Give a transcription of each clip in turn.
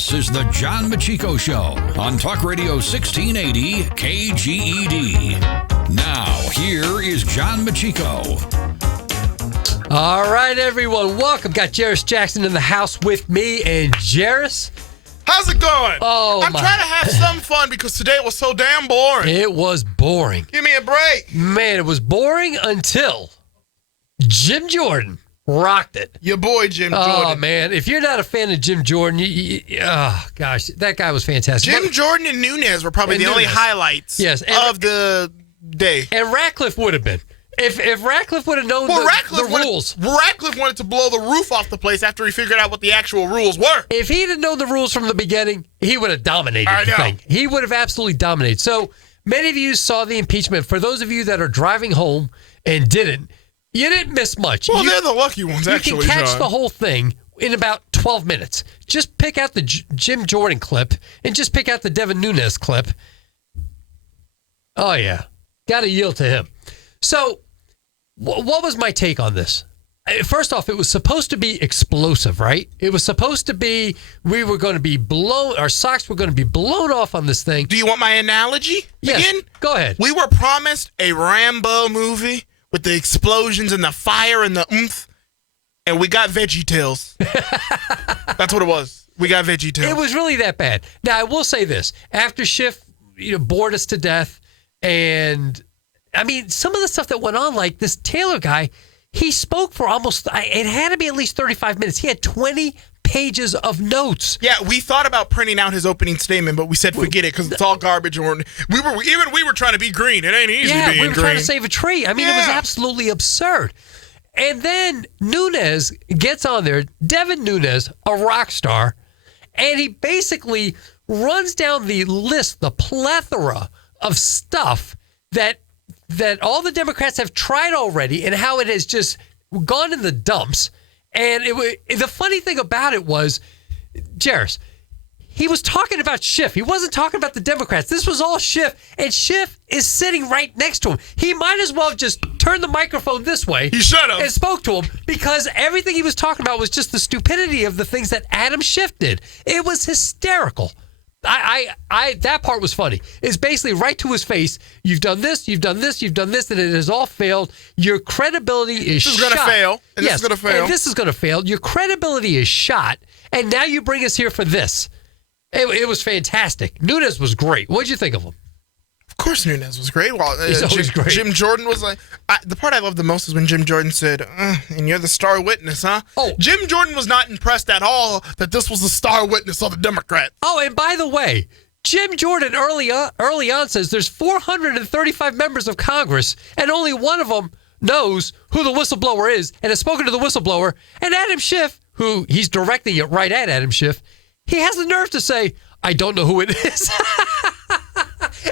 This is the John Meccico Show on Talk Radio 1680 KGED. Now, here is John Meccico. All right, everyone. Welcome. Got Jairus Jackson in the house with me. And Jairus, how's it going? I'm trying to have some fun because today was so damn boring. It was boring. Give me a break. Man, it was boring until Jim Jordan rocked it. Your boy, Jim Jordan. Oh, man. If you're not a fan of Jim Jordan, oh, gosh, that guy was fantastic. Jim Jordan and Nunez were probably the only highlights of the day. And Ratcliffe would have been. If Ratcliffe would have known the rules. Ratcliffe wanted to blow the roof off the place after he figured out what the actual rules were. If he had known the rules from the beginning, he would have dominated the thing. He would have absolutely dominated. So many of you saw the impeachment. For those of you that are driving home and didn't, you didn't miss much. Well, they're the lucky ones, actually, You can catch John. the whole thing in about 12 minutes. Just pick out the Jim Jordan clip and just pick out the Devin Nunes clip. Oh, yeah. Got to yield to him. So what was my take on this? First off, it was supposed to be explosive, right? It was supposed to be, we were going to be blown, our socks were going to be blown off on this thing. Do you want my analogy again? Go ahead. We were promised a Rambo movie with the explosions and the fire and the oomph, and we got Veggie Tales. That's what it was. We got Veggie Tales. It was really that bad. Now, I will say this. After Schiff, bored us to death, and, I mean, some of the stuff that went on, like this Taylor guy, he spoke for almost, it had to be at least 35 minutes. He had 20 pages of notes. Yeah, we thought about printing out his opening statement, but we said forget it because it's all garbage. And we were trying to be green. It ain't easy being green. Yeah, we were trying to save a tree. I mean, It was absolutely absurd. And then Nunes gets on there, Devin Nunes, a rock star, and he basically runs down the list, the plethora of stuff that all the Democrats have tried already and how it has just gone in the dumps. And the funny thing about it was, Jairus, he was talking about Schiff. He wasn't talking about the Democrats. This was all Schiff, and Schiff is sitting right next to him. He might as well have just turned the microphone this way. He should have. And spoke to him because everything he was talking about was just the stupidity of the things that Adam Schiff did. It was hysterical. That part was funny. It's basically right to his face. You've done this, you've done this, you've done this, and it has all failed. Your credibility is shot. This is going to fail. And yes, this is going to fail. And this is going to fail. Your credibility is shot, and now you bring us here for this. It was fantastic. Nunes was great. What did you think of him? Of course Nunes was great. Well, He's always great. Jim Jordan was like, the part I loved the most is when Jim Jordan said, and you're the star witness, huh? Oh. Jim Jordan was not impressed at all that this was the star witness of the Democrats. Oh, and by the way, Jim Jordan early on says there's 435 members of Congress, and only one of them knows who the whistleblower is and has spoken to the whistleblower. And Adam Schiff, who he's directing it right at Adam Schiff, he has the nerve to say, I don't know who it is.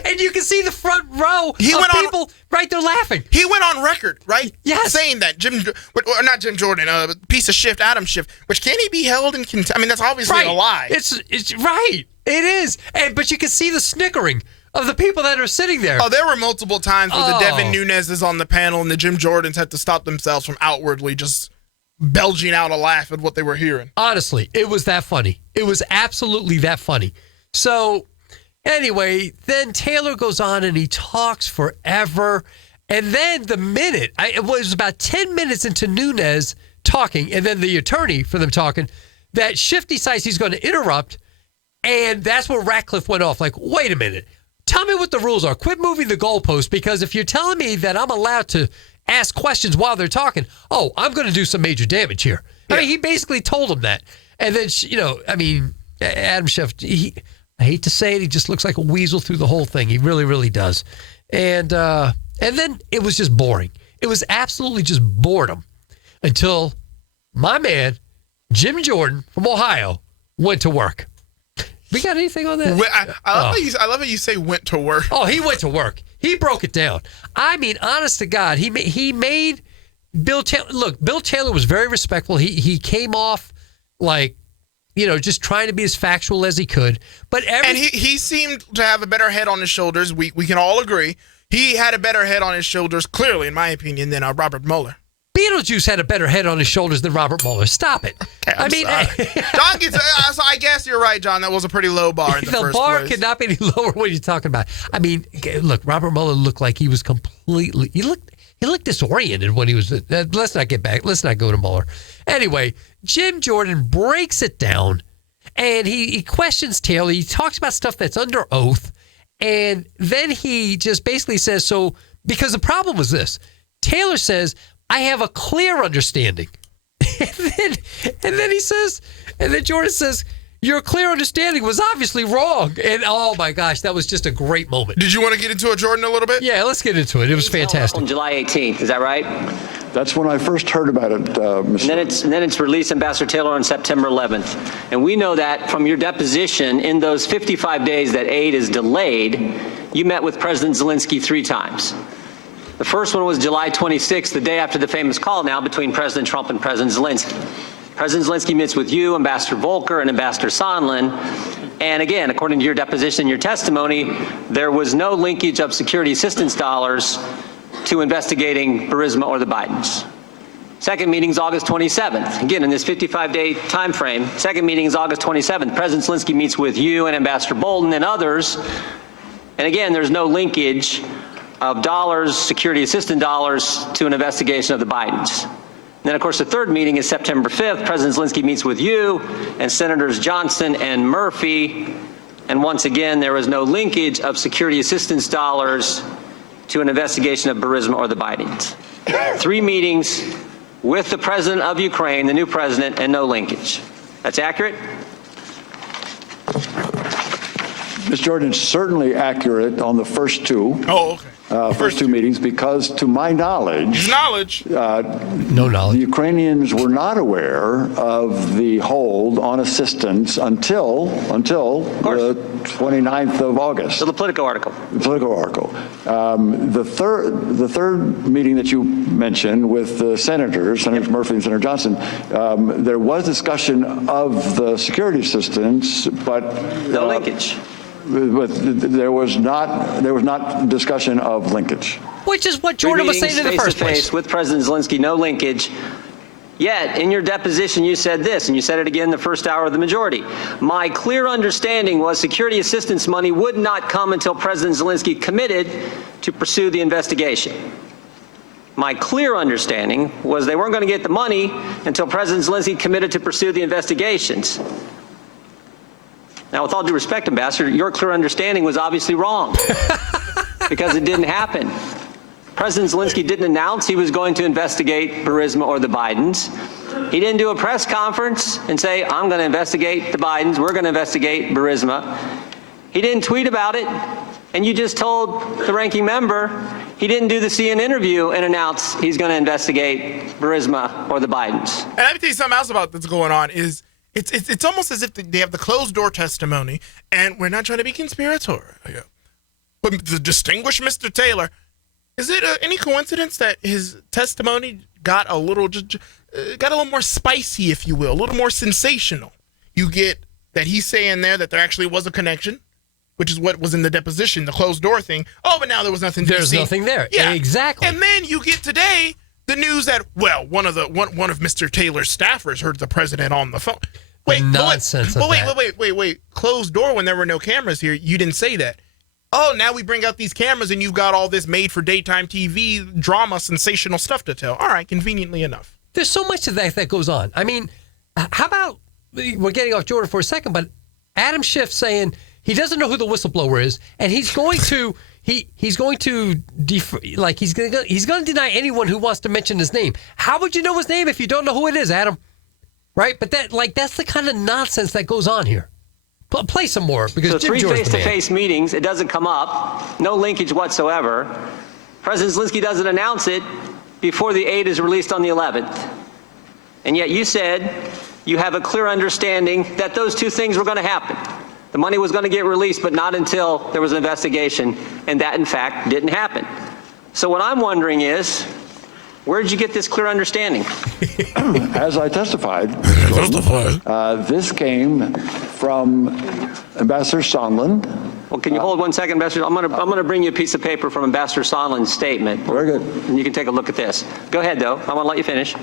And you can see the front row of people right there laughing. He went on record, right? Yes. Saying that not Jim Jordan, piece of shit, Adam Schiff, which can he be held in contempt? I mean, that's obviously a lie. It's right. It is. But you can see the snickering of the people that are sitting there. Oh, there were multiple times where the Devin Nunes is on the panel and the Jim Jordans had to stop themselves from outwardly just belching out a laugh at what they were hearing. Honestly, it was that funny. It was absolutely that funny. So, anyway, then Taylor goes on and he talks forever. And then it was about 10 minutes into Nunes talking, and then the attorney for them talking, that Schiff decides he's going to interrupt. And that's where Ratcliffe went off. Like, wait a minute. Tell me what the rules are. Quit moving the goalpost, because if you're telling me that I'm allowed to ask questions while they're talking, I'm going to do some major damage here. Yeah. I mean, he basically told him that. And then, Adam Schiff, I hate to say it, he just looks like a weasel through the whole thing. He really, really does. And then it was just boring. It was absolutely just boredom until my man, Jim Jordan from Ohio, went to work. We got anything on that? I love how you say went to work. Oh, he went to work. He broke it down. I mean, honest to God, he made Bill Taylor. Look, Bill Taylor was very respectful. He came off like, just trying to be as factual as he could. And he seemed to have a better head on his shoulders. We can all agree. He had a better head on his shoulders, clearly, in my opinion, than Robert Mueller. Beetlejuice had a better head on his shoulders than Robert Mueller. Stop it. I'm sorry. John gets. So I guess you're right, John. That was a pretty low bar in the first bar place. could not be any lower. What are you talking about? I mean, look, Robert Mueller looked like he was completely. He looked disoriented when he was. Let's not get back. Let's not go to Mueller. Anyway, Jim Jordan breaks it down, and he questions Taylor. He talks about stuff that's under oath, and then he just basically says, "So," because the problem was this. Taylor says, "I have a clear understanding," and then he says, and then Jordan says, "Your clear understanding was obviously wrong." And oh my gosh, that was just a great moment. Did you want to get into it, Jordan, a little bit? Yeah, let's get into it. It was fantastic. On July 18th, is that right? That's when I first heard about it, Mr. And then it's released, Ambassador Taylor, on September 11th. And we know that from your deposition, in those 55 days that aid is delayed, you met with President Zelensky 3 times. The first one was July 26th, the day after the famous call now between President Trump and President Zelensky. President Zelensky meets with you, Ambassador Volker, and Ambassador Sondland. And again, according to your deposition and your testimony, there was no linkage of security assistance dollars to investigating Burisma or the Bidens. Second meeting is August 27th. Again, in this 55-day time frame, second meeting is August 27th. President Zelensky meets with you and Ambassador Bolton and others. And again, there's no linkage of dollars, security assistance dollars, to an investigation of the Bidens. And then, of course, the third meeting is September 5th. President Zelensky meets with you and Senators Johnson and Murphy. And once again, there was no linkage of security assistance dollars to an investigation of Burisma or the Bidens. 3 meetings with the president of Ukraine, the new president, and no linkage. That's accurate? Ms. Jordan, certainly accurate on the first 2. Oh, okay. First 2 meetings, because to my knowledge, No knowledge. the Ukrainians were not aware of the hold on assistance until the 29th of August. So the Politico article. The Politico article. The third meeting that you mentioned with the senators, Senators Murphy and Senator Johnson, there was discussion of the security assistance, but No linkage. But there was not discussion of linkage. Which is what Jordan was saying in the first place. Face-to-face with President Zelensky, no linkage. Yet, in your deposition, you said this, and you said it again the first hour of the majority. My clear understanding was security assistance money would not come until President Zelensky committed to pursue the investigation. My clear understanding was they weren't going to get the money until President Zelensky committed to pursue the investigations. Now, with all due respect, Ambassador, your clear understanding was obviously wrong because it didn't happen. President Zelensky didn't announce he was going to investigate Burisma or the Bidens. He didn't do a press conference and say, I'm going to investigate the Bidens, we're going to investigate Burisma. He didn't tweet about it, and you just told the ranking member he didn't do the CNN interview and announce he's going to investigate Burisma or the Bidens. And let me tell you something else about that's going on is it's almost as if they have the closed door testimony, and we're not trying to be conspiratorial. But the distinguished Mr. Taylor, is it any coincidence that his testimony got a little more spicy, if you will, a little more sensational? You get that he's saying there that there actually was a connection, which is what was in the deposition, the closed door thing. Oh, but now there was nothing. There's nothing there. Yeah, exactly. And then you get today the news that, well, one of Mr. Taylor's staffers heard the president on the phone. Wait, nonsense. Wait. Closed door when there were no cameras here. You didn't say that. Oh, now we bring out these cameras and you've got all this made for daytime TV drama, sensational stuff to tell. All right, conveniently enough. There's so much of that goes on. I mean, how about, we're getting off Jordan for a second, but Adam Schiff saying he doesn't know who the whistleblower is, and he's going to he's going to deny anyone who wants to mention his name. How would you know his name if you don't know who it is, Adam? Right? But that's the kind of nonsense that goes on here. Play some more, because so Jim 3 Jordan's face-to-face meetings, it doesn't come up, no linkage whatsoever. President Zelensky doesn't announce it before the aid is released on the 11th. And yet you said you have a clear understanding that those 2 things were going to happen. The money was going to get released, but not until there was an investigation, and that, in fact, didn't happen. So what I'm wondering is, where did you get this clear understanding? As I testified, this came from Ambassador Sondland Well, can you hold 1 second, Ambassador? I'm gonna bring you a piece of paper from Ambassador Sondland's statement. Very good. And you can take a look at this. Go ahead, though. I want to let you finish.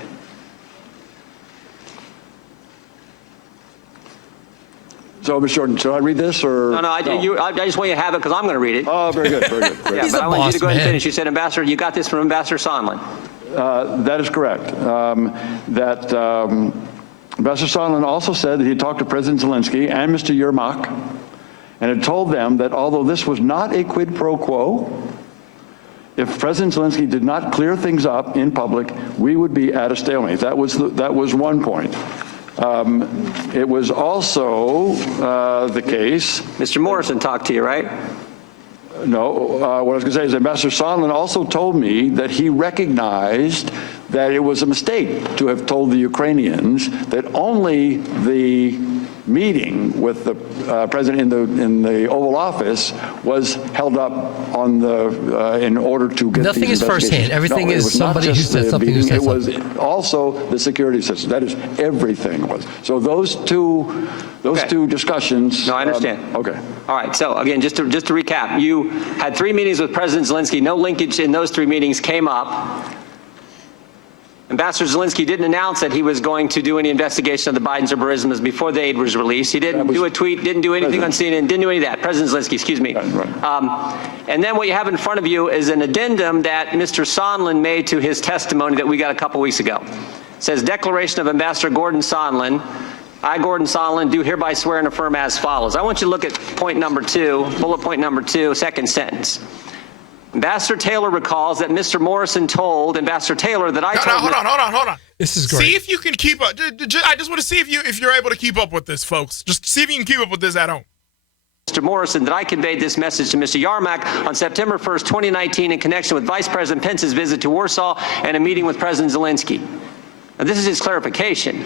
So, Mr. Jordan, should I read this or? No, I just want you to have it because I'm going to read it. Oh, very good, very good. Very Yeah, good. He's but the I want you boss, to go ahead and man. finish. You said, Ambassador, you got this from Ambassador Sondland. That is correct. Ambassador Sondland also said that he talked to President Zelensky and Mr. Yermak and had told them that although this was not a quid pro quo, if President Zelensky did not clear things up in public, we would be at a stalemate. That was one point. It was also the case. Mr. Morrison talked to you, right? No, what I was going to say is Ambassador Sondland also told me that he recognized that it was a mistake to have told the Ukrainians that only the meeting with the president in the Oval Office was held up on the in order to get Nothing these is firsthand. investigations. Everything No, it is was not somebody who just said the something who meeting, said it was also the security system. That is everything was. So those two discussions. No, I understand. Okay. All right. So again, just to recap, you had 3 meetings with President Zelensky. No linkage in those 3 meetings came up. Ambassador Zelensky didn't announce that he was going to do any investigation of the Bidens or Burismas before the aid was released. He didn't do a tweet, didn't do anything on CNN, didn't do any of that. President Zelensky, excuse me. Right. And then what you have in front of you is an addendum that Mr. Sondland made to his testimony that we got a couple weeks ago. It says, Declaration of Ambassador Gordon Sondland. I, Gordon Sondland, do hereby swear and affirm as follows. I want you to look at point number 2, bullet point number 2, second sentence. Ambassador Taylor recalls that Mr. Morrison told Ambassador Taylor that I told... Hold on. This is great. See if you can keep up. I just want to see if you're able to keep up with this, folks. Just see if you can keep up with this at home. Mr. Morrison, that I conveyed this message to Mr. Yarmak on September 1st, 2019, in connection with Vice President Pence's visit to Warsaw and a meeting with President Zelensky. Now, this is his clarification.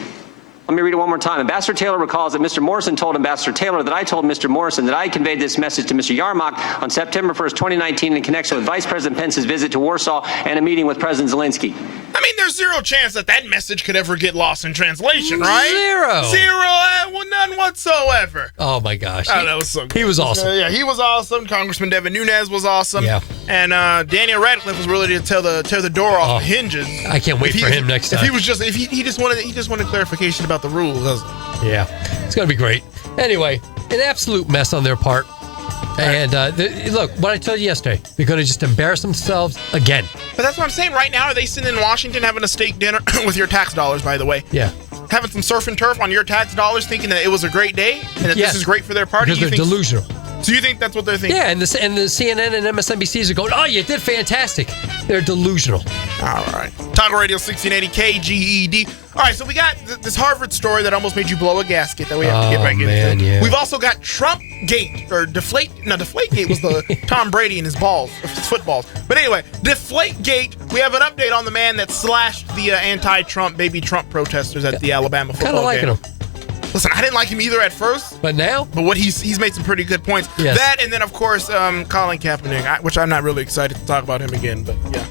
Let me read it one more time. Ambassador Taylor recalls that Mr. Morrison told Ambassador Taylor that I told Mr. Morrison that I conveyed this message to Mr. Yarmak on September 1st, 2019, in connection with Vice President Pence's visit to Warsaw and a meeting with President Zelensky. I mean, there's zero chance that message could ever get lost in translation, right? Zero. None whatsoever. Oh my gosh. Oh, that was so good. He was awesome. Yeah, he was awesome. Congressman Devin Nunes was awesome. Yeah. And Daniel Radcliffe was really to tear the door off the hinges. I can't wait for him next time. If he just wanted clarification about the rules. Yeah, it's going to be great. Anyway, an absolute mess on their part. And look, what I told you yesterday, they're going to just embarrass themselves again. But that's what I'm saying. Right now, are they sitting in Washington having a steak dinner with your tax dollars, by the way? Yeah. Having some surf and turf on your tax dollars, thinking that it was a great day and that Yes. this is great for their party? Because they're delusional. So you think that's what they're thinking? Yeah, and the CNN and MSNBCs are going, oh, you did fantastic. They're delusional. All right. Talk Radio 1680 KGED. All right, so we got this Harvard story that almost made you blow a gasket that we have to get back into. Yeah. We've also got Trump Gate, or Deflate. No, Deflate Gate was the Tom Brady and his balls, his footballs. But anyway, Deflate Gate, we have an update on the man that slashed the anti-Trump, baby Trump protesters at the Alabama football Kind of liking game. him. Listen, I didn't like him either at first. But now? But what he's made some pretty good points. Yes. That, and then, of course, Colin Kaepernick, which I'm not really excited to talk about him again. But, yeah,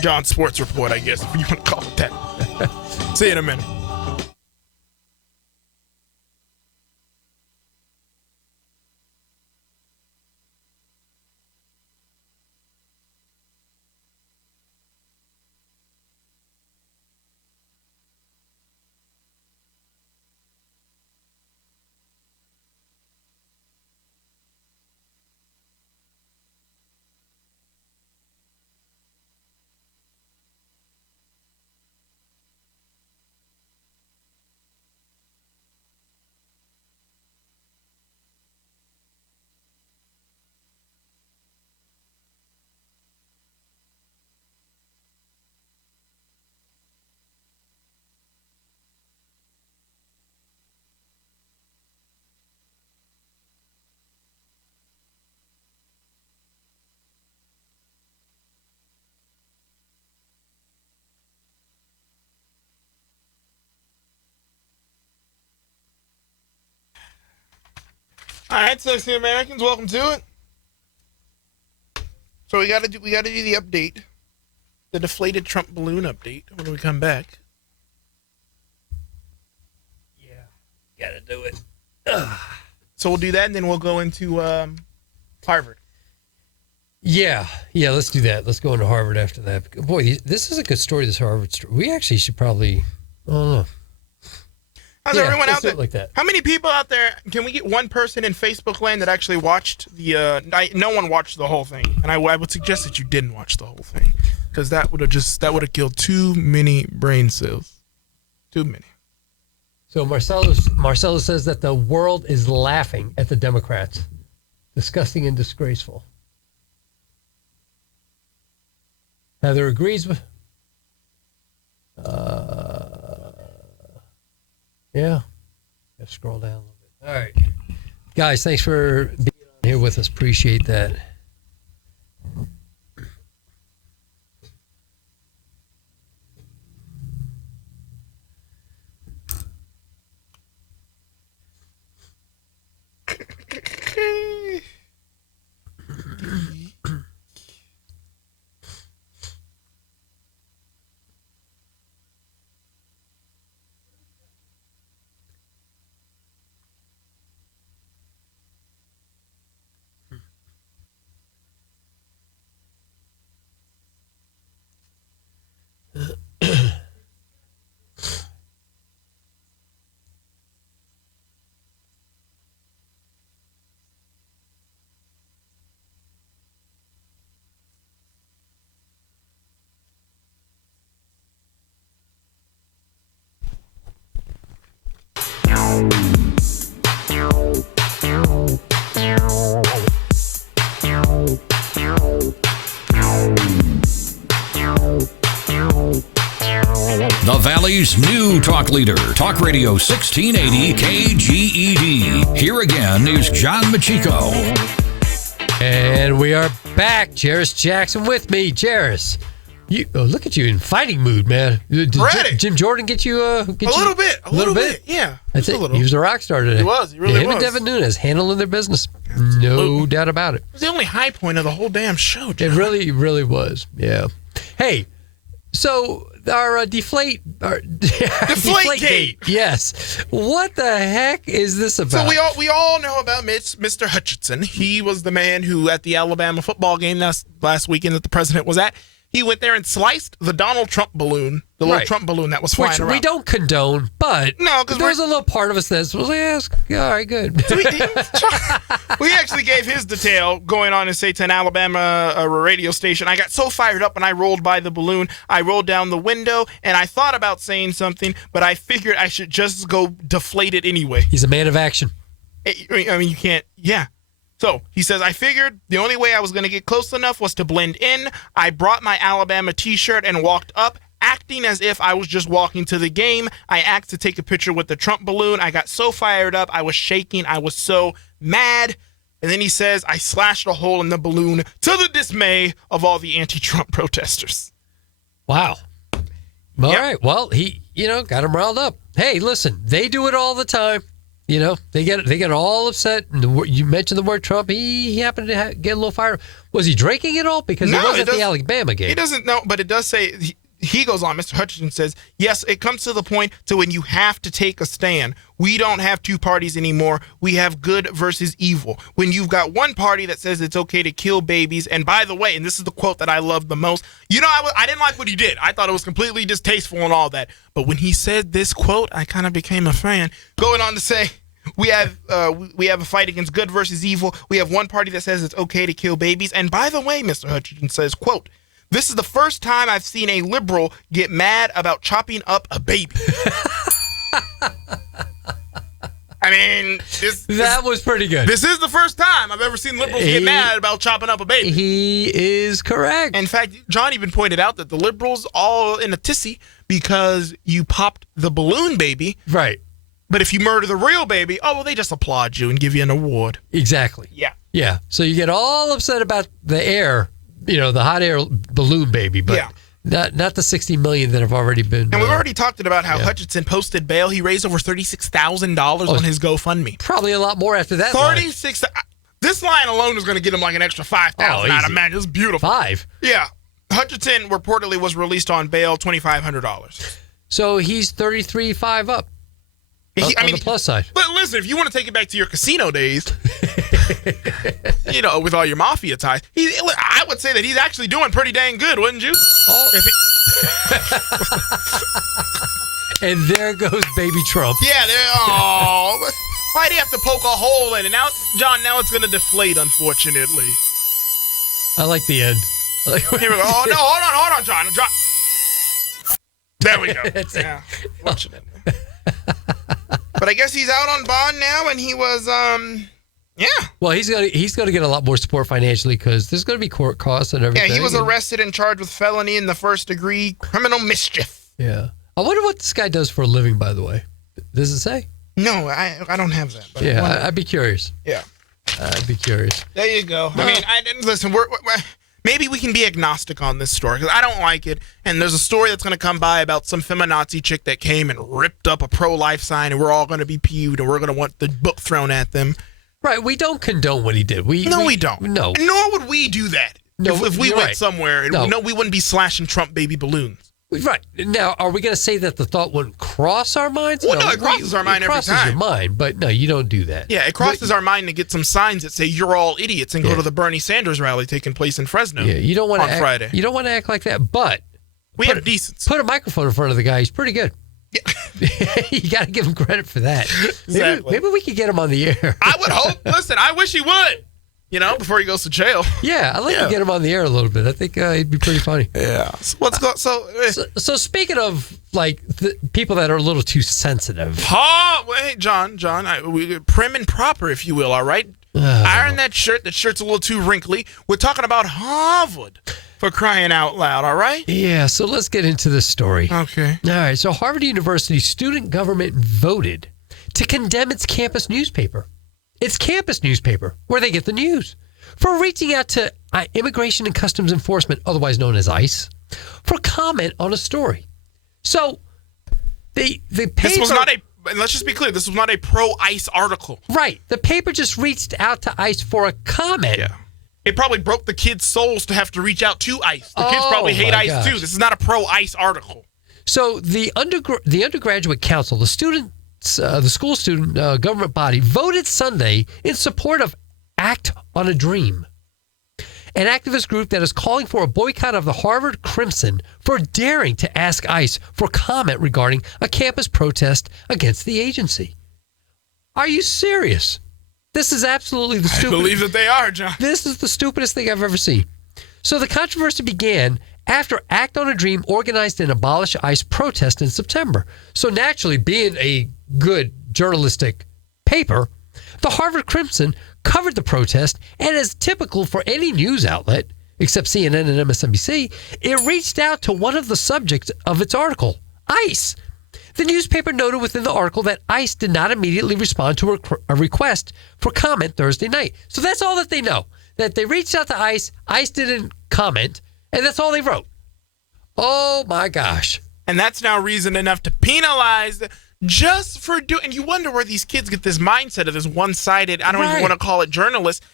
John's Sports Report, I guess, if you want to call it that. See you in a minute. All right, sexy Americans, welcome to it. So we gotta do the update, the deflated Trump balloon update when we come back. Yeah, gotta do it. So we'll do that, and then we'll go into Harvard. Yeah, let's do that. Let's go into Harvard after that. Boy, this is a good story, this Harvard story. We actually should probably, I don't know. How's everyone let's out do there? it like that. How many people out there? Can we get one person in Facebook land that actually watched the? No one watched the whole thing, and I would suggest that you didn't watch the whole thing, because that would have killed too many brain cells, too many. So Marcellus says that the world is laughing at the Democrats. Disgusting and disgraceful. Heather agrees with. Yeah. Gotta scroll down a little bit. All right. Guys, thanks for being on here with us. Appreciate that. The Valley's new talk leader, Talk Radio 1680 KGED. Here again is John Meccico. And we are back. Jairus Jackson with me. Jairus, look at you in fighting mood, man. Did Ready. Jim Jordan get you? A little bit. Yeah. That's just it. a little. He was a rock star today. He was. He really Him was. and Devin Nunes handling their business. Absolutely. No doubt about it. It was the only high point of the whole damn show, John. It really was. Yeah. Hey, so our Deflate Gate. Yes. What the heck is this about? So we all know about Mr. Hutchinson. He was the man who, at the Alabama football game last weekend that the president was at, he went there and sliced the Donald Trump balloon, the little Trump balloon that was flying Which around. we don't condone, but No, 'cause there's a little part of us that's, well, yeah, all right, good. We actually gave his detail going on in Satan, Alabama, a radio station. I got so fired up when I rolled by the balloon. I rolled down the window, and I thought about saying something, but I figured I should just go deflate it anyway. He's a man of action. I mean, you can't, yeah. So he says, I figured the only way I was going to get close enough was to blend in. I brought my Alabama t-shirt and walked up, acting as if I was just walking to the game. I asked to take a picture with the Trump balloon. I got so fired up. I was shaking. I was so mad. And then he says, I slashed a hole in the balloon to the dismay of all the anti-Trump protesters. Wow. All Yep. right. Well, he, got him riled up. Hey, listen, they do it all the time. They get all upset. And you mentioned the word Trump. He happened to get a little fired. Was he drinking at all? Because No, it was it at the does- Alabama game. He doesn't know, but it does say, he goes on, Mr. Hutchinson says, yes, it comes to the point to when you have to take a stand. We don't have two parties anymore. We have good versus evil. When you've got one party that says it's okay to kill babies, and by the way, and this is the quote that I love the most, I didn't like what he did. I thought it was completely distasteful and all that. But when he said this quote, I kind of became a fan. Going on to say, we have a fight against good versus evil. We have one party that says it's okay to kill babies. And by the way, Mr. Hutchinson says, quote, this is the first time I've seen a liberal get mad about chopping up a baby. I mean, that was pretty good. This is the first time I've ever seen liberals get mad about chopping up a baby. He is correct. In fact, John even pointed out that the liberals all in a tizzy because you popped the balloon baby. Right. But if you murder the real baby, they just applaud you and give you an award. Exactly. Yeah. Yeah. So you get all upset about the air, the hot air balloon baby, but not the $60 million that have already been. And we've already talked about how Hutchinson posted bail. He raised over $36,000 on his GoFundMe. Probably a lot more after that. 36. This line alone is going to get him like an extra $5,000. I'd imagine. It's beautiful. 5. Yeah. Hutchinson reportedly was released on bail, $2,500. So he's 33.5 up. On the plus side. But listen, if you want to take it back to your casino days, with all your mafia ties, I would say that he's actually doing pretty dang good, wouldn't you? And there goes baby Trump. Yeah, why'd he have to poke a hole in it? Now, John, it's going to deflate, unfortunately. I like the end. Here we go. Oh, no, hold on, John. There we go. Yeah, fortunately. But I guess he's out on bond now, and he was, yeah. Well, he's gonna get a lot more support financially because there's gonna be court costs and everything. Yeah, he was arrested and charged with felony in the first-degree criminal mischief. Yeah. I wonder what this guy does for a living, by the way. Does it say? No, I don't have that. But yeah, I'd be curious. Yeah. I'd be curious. There you go. I mean, listen, maybe we can be agnostic on this story because I don't like it. And there's a story that's going to come by about some feminazi chick that came and ripped up a pro-life sign, and we're all going to be peeved, and we're going to want the book thrown at them. Right. We don't condone what he did. We don't. No. Nor would we do that if we went somewhere. No, we wouldn't be slashing Trump baby balloons. Right. Now, are we going to say that the thought wouldn't cross our minds? Well, no, it crosses our mind every time. It crosses your mind, but no, you don't do that. Yeah, it crosses our mind to get some signs that say you're all idiots and go to the Bernie Sanders rally taking place in Fresno. Yeah, you don't want on Friday. You don't want to act like that, but we have decency. Put a microphone in front of the guy. He's pretty good. Yeah. You got to give him credit for that. Exactly. Maybe we could get him on the air. I would hope. Listen, I wish he would. Before he goes to jail. Yeah, I'd like to get him on the air a little bit. I think he'd be pretty funny. Yeah. So let's go. So speaking of the people that are a little too sensitive. Hey, John, we prim and proper, if you will. All right. Iron that shirt. That shirt's a little too wrinkly. We're talking about Harvard, for crying out loud. All right. Yeah. So let's get into this story. Okay. All right. So Harvard University student government voted to condemn its campus newspaper. It's campus newspaper, where they get the news, for reaching out to Immigration and Customs Enforcement, otherwise known as ICE, for comment on a story. So, the paper... This was not let's just be clear, this was not a pro-ICE article. Right. The paper just reached out to ICE for a comment. Yeah. It probably broke the kids' souls to have to reach out to ICE. The kids probably hate ICE, too. This is not a pro-ICE article. So, the undergraduate council, the school student government body, voted Sunday in support of Act on a Dream, an activist group that is calling for a boycott of the Harvard Crimson for daring to ask ICE for comment regarding a campus protest against the agency. Are you serious? This is absolutely the stupidest. I believe that they are, John. This is the stupidest thing I've ever seen. So the controversy began after Act on a Dream organized an Abolish ICE protest in September. So naturally, being a good journalistic paper, the Harvard Crimson covered the protest, and as typical for any news outlet, except CNN and MSNBC, it reached out to one of the subjects of its article, ICE. The newspaper noted within the article that ICE did not immediately respond to a request for comment Thursday night. So that's all that they know, that they reached out to ICE, ICE didn't comment, and that's all they wrote. Oh, my gosh. And that's now reason enough to penalize just for doing... And you wonder where these kids get this mindset of this one-sided, I don't even want to call it journalist.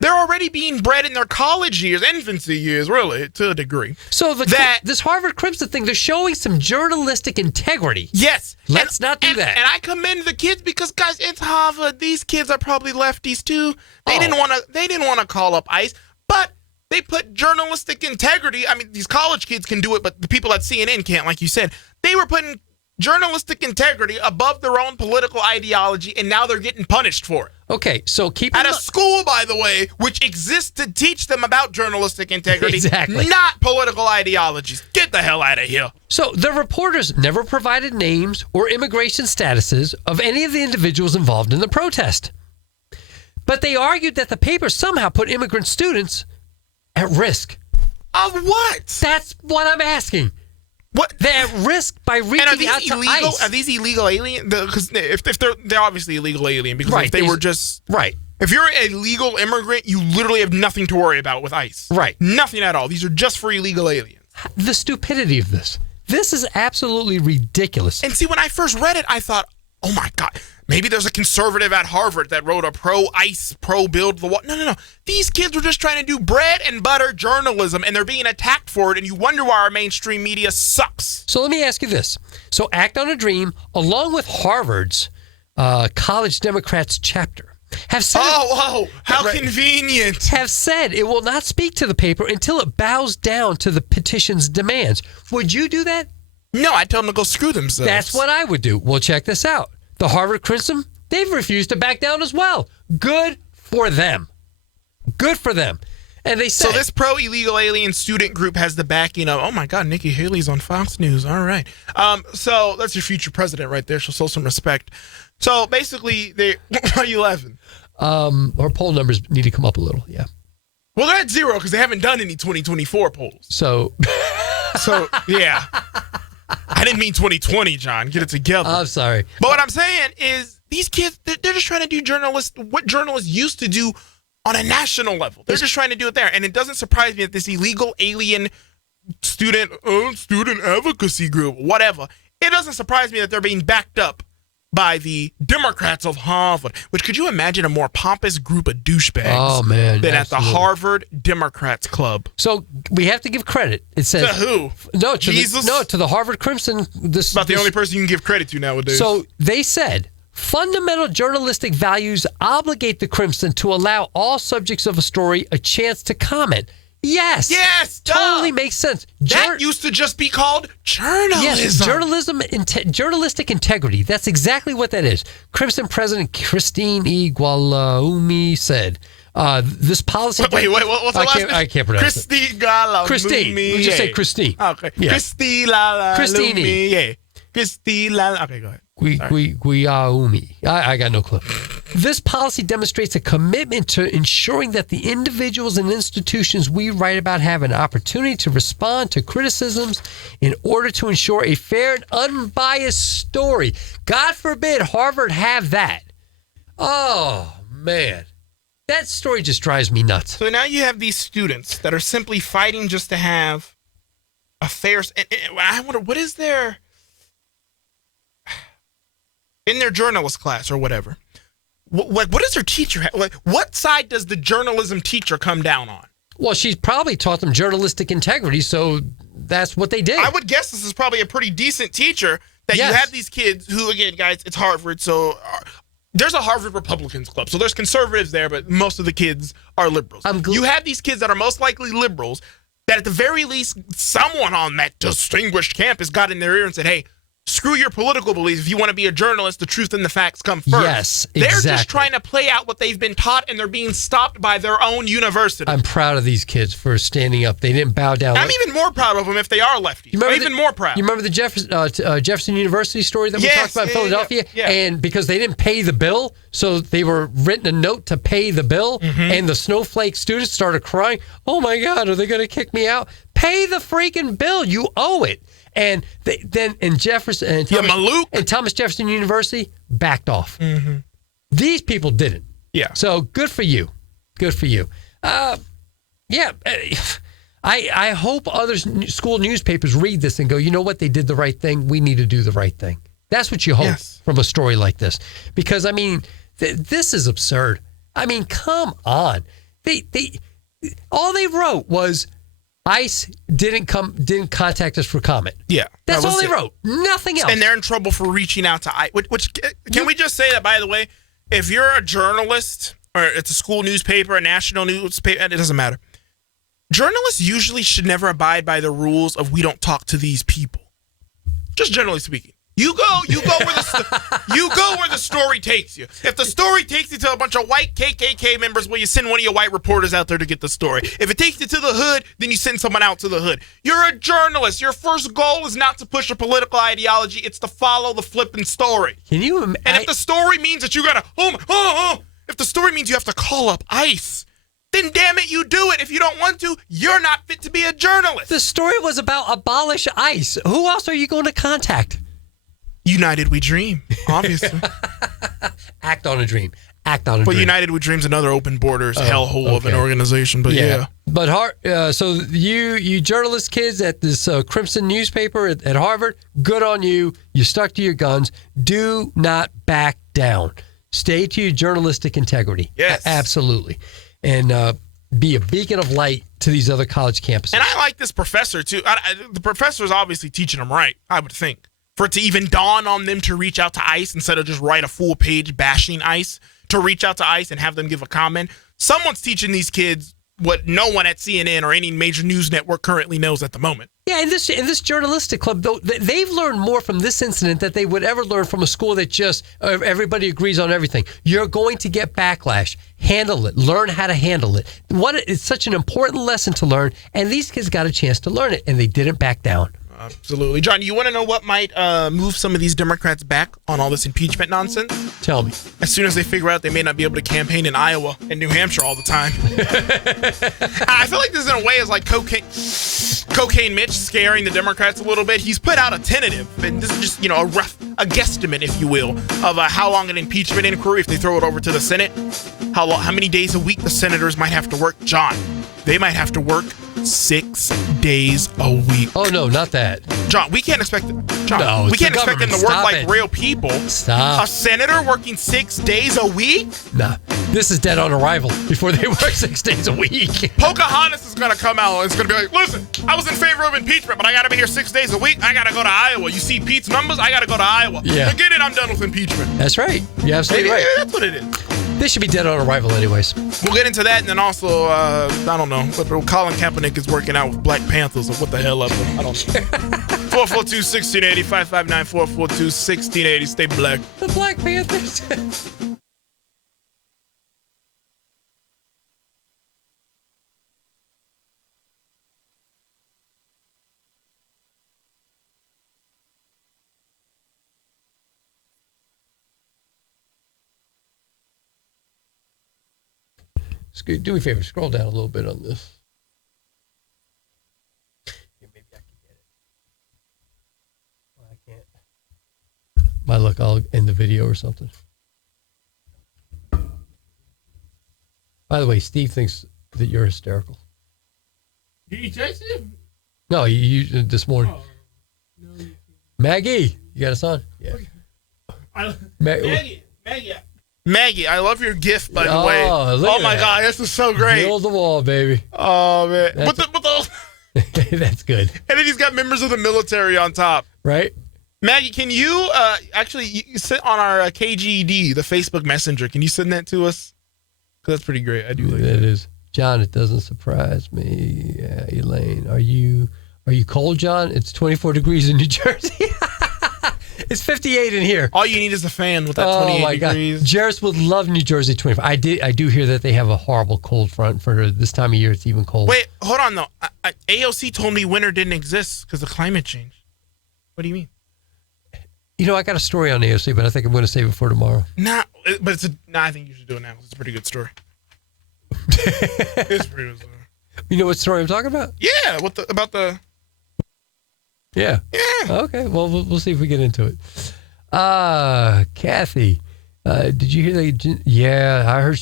They're already being bred in their college years, infancy years, really, to a degree. So this Harvard Crimson thing, they're showing some journalistic integrity. Yes. Let's not do that. And I commend the kids because, guys, it's Harvard. These kids are probably lefties, too. They didn't want to call up ICE, but they put journalistic integrity. I mean, these college kids can do it, but the people at CNN can't, like you said. They were putting journalistic integrity above their own political ideology, and now they're getting punished for it. Okay, so keep at a school, by the way, which exists to teach them about journalistic integrity, exactly, not political ideologies. Get the hell out of here. So the reporters never provided names or immigration statuses of any of the individuals involved in the protest, but they argued that the paper somehow put immigrant students at risk. Of what? That's what I'm asking. What? They're at risk by reaching out to ICE. Are these illegal aliens? Because if they're obviously illegal alien, because if they were just if you're a legal immigrant, you literally have nothing to worry about with ICE. Right. Nothing at all. These are just for illegal aliens. The stupidity of this. This is absolutely ridiculous. And see, when I first read it, I thought, oh my God, maybe there's a conservative at Harvard that wrote a pro-ICE, pro-build the wall. No. These kids were just trying to do bread and butter journalism, and they're being attacked for it, and you wonder why our mainstream media sucks. So let me ask you this. So Act on a Dream, along with Harvard's College Democrats chapter have said, how convenient. have said it will not speak to the paper until it bows down to the petition's demands. Would you do that? No, I tell them to go screw themselves. That's what I would do. Well, check this out. The Harvard Crimson, they've refused to back down as well. Good for them. Good for them. And they say, so this pro-illegal alien student group has the backing of, oh my God, Nikki Haley's on Fox News. All right. So that's your future president right there. She'll show some respect. So basically, why are you laughing? Our poll numbers need to come up a little, yeah. Well, they're at 0 because they haven't done any 2024 polls. So yeah. I didn't mean 2020, John. Get it together. I'm sorry. But what I'm saying is these kids, they're just trying to do what journalists used to do on a national level. They're just trying to do it there. And it doesn't surprise me that this illegal alien student advocacy group, whatever, it doesn't surprise me that they're being backed up by the Democrats of Harvard, which could you imagine a more pompous group of douchebags than at the Harvard Democrats Club? So we have to give credit. It says to who? No, to Jesus? to the Harvard Crimson. It's about the only person you can give credit to nowadays. So they said fundamental journalistic values obligate the Crimson to allow all subjects of a story a chance to comment. Yes, totally makes sense. That used to just be called journalism. Yes, journalistic integrity. That's exactly what that is. Crimson President Christine E. Gualaumi said, this policy... Wait, what's the last name? I can't pronounce it. Christine. Let's just say Christine. Okay. Yeah. Christine. Okay, go ahead. Gualaumi. I got no clue. This policy demonstrates a commitment to ensuring that the individuals and institutions we write about have an opportunity to respond to criticisms in order to ensure a fair and unbiased story. God forbid Harvard have that. Oh, man. That story just drives me nuts. So now you have these students that are simply fighting just to have a fair... And I wonder, what is their... In their journalist class or whatever, what does their teacher have? What side does the journalism teacher come down on? Well, she's probably taught them journalistic integrity, so that's what they did. I would guess this is probably a pretty decent teacher that you have these kids who, again, guys, it's Harvard, so there's a Harvard Republicans Club. So there's conservatives there, but most of the kids are liberals. You have these kids that are most likely liberals that at the very least someone on that distinguished campus got in their ear and said, hey, screw your political beliefs. If you want to be a journalist, the truth and the facts come first. Yes, exactly. They're just trying to play out what they've been taught, and they're being stopped by their own university. I'm proud of these kids for standing up. They didn't bow down. I'm even more proud of them if they are lefties. I'm even more proud. You remember the Jefferson University story that we talked about in Philadelphia? Yeah. And because they didn't pay the bill, so they were written a note to pay the bill, and the snowflake students started crying, oh my God, are they going to kick me out? Pay the freaking bill. You owe it. And Jefferson and Thomas Jefferson University backed off. These people didn't. Yeah. So good for you. Good for you. I hope other school newspapers read this and go, you know what? They did the right thing. We need to do the right thing. That's what you hope from a story like this. Because, I mean, this is absurd. I mean, come on. All they wrote was, ICE didn't contact us for comment. Yeah. That's all they wrote. Nothing else. And they're in trouble for reaching out to ICE. Which can we just say that, by the way, if you're a journalist or it's a school newspaper, a national newspaper, it doesn't matter. Journalists usually should never abide by the rules of we don't talk to these people. Just generally speaking. You go where the story takes you. If the story takes you to a bunch of white KKK members, well, you send one of your white reporters out there to get the story. If it takes you to the hood, then you send someone out to the hood. You're a journalist. Your first goal is not to push a political ideology. It's to follow the flipping story. Can you? And if the story means that you gotta, if the story means you have to call up ICE, then damn it, you do it. If you don't want to, you're not fit to be a journalist. The story was about abolish ICE. Who else are you going to contact? United We Dream, obviously. Act on a dream. But dream. United We Dream's another open borders hellhole of an organization. But yeah. But so you journalist kids at this Crimson newspaper at Harvard, good on you. You stuck to your guns. Do not back down. Stay to your journalistic integrity. Yes. Absolutely. And be a beacon of light to these other college campuses. And I like this professor, too. The professor's obviously teaching them right, I would think. for it to even dawn on them to reach out to ICE instead of just write a full page bashing ICE, to reach out to ICE and have them give a comment. Someone's teaching these kids what no one at CNN or any major news network currently knows at the moment. Yeah, in this journalistic club, though, they've learned more from this incident that they would ever learn from a school that just everybody agrees on everything. You're going to get backlash. Handle it. Learn how to handle it. It's such an important lesson to learn, and these kids got a chance to learn it, and they didn't back down. Absolutely. John, you want to know what might move some of these Democrats back on all this impeachment nonsense? Tell me. As soon as they figure out they may not be able to campaign in Iowa and New Hampshire all the time. I feel like this in a way is like Cocaine Mitch scaring the Democrats a little bit. He's put out a tentative, and this is just, a guesstimate, if you will, of how long an impeachment inquiry, if they throw it over to the Senate, how many days a week the senators might have to work. John, they might have to work 6 days a week. Oh, no, not that. John, we can't expect them to work like real people. Stop. A senator working 6 days a week? Nah, this is dead on arrival before they work 6 days a week. Pocahontas is going to come out and it's going to be like, listen, I was in favor of impeachment, but I got to be here 6 days a week. I got to go to Iowa. You see Pete's numbers? I got to go to Iowa. Yeah. Forget it. I'm done with impeachment. That's right. You're absolutely right. That's what it is. They should be dead on arrival anyways. We'll get into that, and then also, I don't know, but Colin Kaepernick is working out with Black Panthers, or what the hell ever. I don't know. 442-1680, 559-442-1680. Stay black. The Black Panthers. Do me a favor, scroll down a little bit on this. Yeah, maybe I can get it. Well, I can't. By luck, I'll end the video or something. By the way, Steve thinks that you're hysterical. Did he text you? No, you this morning. Oh, no. Maggie, you got us on? Yeah. Maggie, I love your gift, by the way. Oh my God, this is so great. Build the wall, baby. Oh, man. That's good. And then he's got members of the military on top. Right? Maggie, can you you sit on our KGED, the Facebook Messenger? Can you send that to us? Because that's pretty great. I do like that. It is. John, it doesn't surprise me. Yeah, Elaine, are you cold, John? It's 24 degrees in New Jersey. It's 58 in here. All you need is a fan with that 28 degrees. Jairus would love New Jersey 25. I do hear that they have a horrible cold front for this time of year. It's even cold. Wait, hold on though. AOC told me winter didn't exist because of climate change. What do you mean? I got a story on AOC, but I think I'm going to save it for tomorrow. I think you should do it now. It's a pretty good story. It's a pretty good story. You know what story I'm talking about? Yeah, Yeah. Yeah. Okay. Well, we'll see if we get into it. Kathy, did you hear that? Yeah, I heard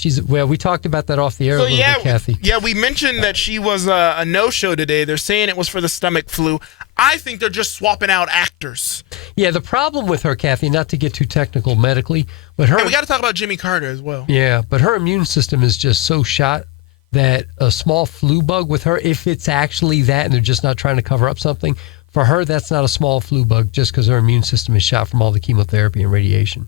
we talked about that off the air a little bit, Kathy. Yeah, we mentioned that she was a no-show today. They're saying it was for the stomach flu. I think they're just swapping out actors. Yeah, the problem with her, Kathy, not to get too technical medically, but we got to talk about Jimmy Carter as well. Yeah, but her immune system is just so shot that a small flu bug with her, if it's actually that and they're just not trying to cover up something, for her, that's not a small flu bug just because her immune system is shot from all the chemotherapy and radiation.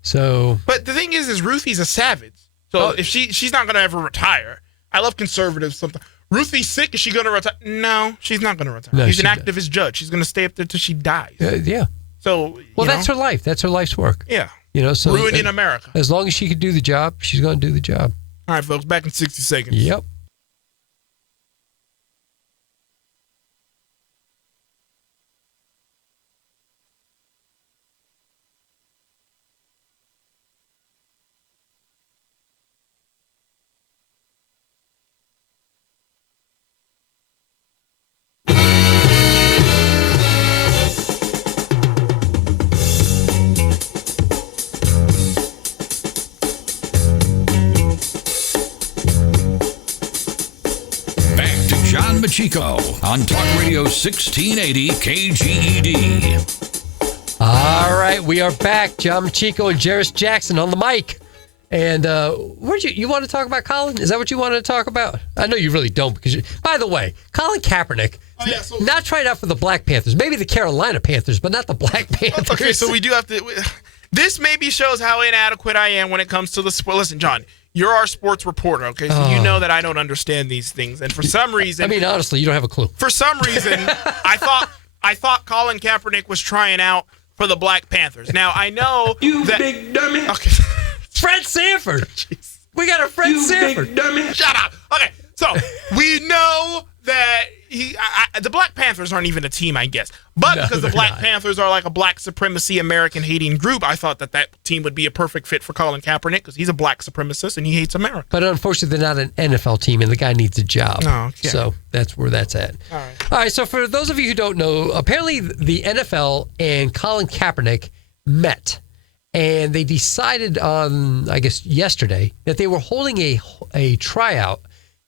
So, but the thing is Ruthie's a savage. So if she's not going to ever retire. I love conservatives. Sometimes Ruthie's sick. Is she going to retire? No, she's not going to retire. No, she's an activist judge. She's going to stay up there till she dies. Yeah. So that's her life. That's her life's work. Yeah. So ruining America. As long as she can do the job, she's going to do the job. All right, folks. Back in 60 seconds. Yep. Meccico on Talk Radio 1680 KGED. All right, we are back. John Meccico and Jairus Jackson on the mic. And where'd you want to talk about Colin? Is that what you wanted to talk about? I know you really don't because, by the way, Colin Kaepernick, not tried out for the Black Panthers, maybe the Carolina Panthers, but not the Black Panthers. Okay, so we do have to. This maybe shows how inadequate I am when it comes to the sport. Listen, John, you're our sports reporter, okay? So you know that I don't understand these things, and for some reason, I mean, honestly, you don't have a clue. For some reason, I thought Colin Kaepernick was trying out for the Black Panthers. Now I know You that, big dummy. Okay. Fred Sanford. We got a Fred You Sanford. big dummy. Shut up. Okay, so we know that the Black Panthers aren't even a team, I guess. But No, because the they're Black not. Panthers are like a black supremacy, American-hating group, I thought that team would be a perfect fit for Colin Kaepernick because he's a black supremacist and he hates America. But unfortunately, they're not an NFL team, and the guy needs a job. Oh, okay. So that's where that's at. All right. All right, so for those of you who don't know, apparently the NFL and Colin Kaepernick met, and they decided on, I guess, yesterday that they were holding a tryout.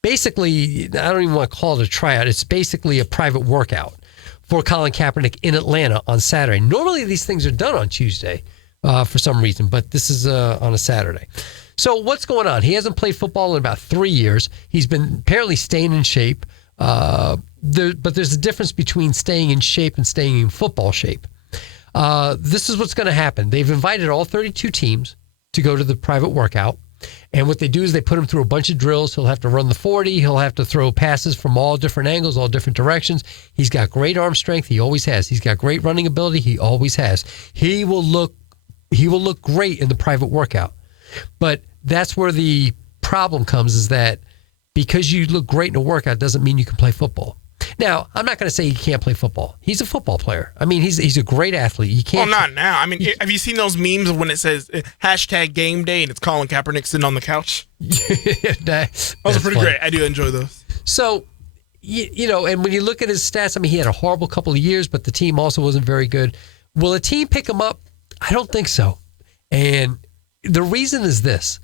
Basically, I don't even want to call it a tryout. It's basically a private workout for Colin Kaepernick in Atlanta on Saturday. Normally, these things are done on Tuesday for some reason, but this is on a Saturday. So what's going on? He hasn't played football in about 3 years. He's been apparently staying in shape, but there's a difference between staying in shape and staying in football shape. This is what's going to happen. They've invited all 32 teams to go to the private workout. And what they do is they put him through a bunch of drills. He'll have to run the 40. He'll have to throw passes from all different angles, all different directions. He's got great arm strength. He always has. He's got great running ability. He always has. He will look great in the private workout. But that's where the problem comes, is that because you look great in a workout doesn't mean you can play football. Now, I'm not going to say he can't play football. He's a football player. I mean, he's a great athlete. You can't. Well, not now. I mean, have you seen those memes of when it says #game day and it's Colin Kaepernick sitting on the couch? Those Those are pretty great. I do enjoy those. So, you know, and when you look at his stats, I mean, he had a horrible couple of years, but the team also wasn't very good. Will a team pick him up? I don't think so. And the reason is this.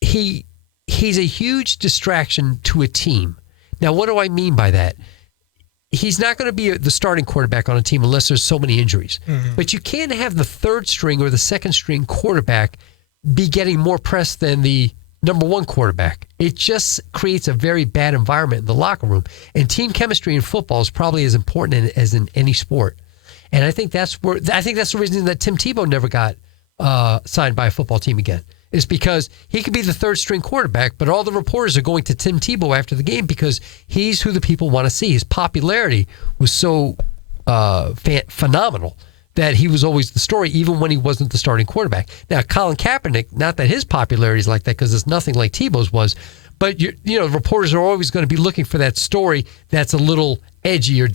He's a huge distraction to a team. Now, what do I mean by that? He's not going to be the starting quarterback on a team unless there's so many injuries. Mm-hmm. But you can't have the third string or the second string quarterback be getting more press than the number one quarterback. It just creates a very bad environment in the locker room. And team chemistry in football is probably as important as in any sport. And I think that's the reason that Tim Tebow never got signed by a football team again. Is because he could be the third string quarterback, but all the reporters are going to Tim Tebow after the game because he's who the people want to see. His popularity was so phenomenal that he was always the story, even when he wasn't the starting quarterback. Now, Colin Kaepernick, not that his popularity is like that because it's nothing like Tebow's was, but reporters are always going to be looking for that story that's a little edgy or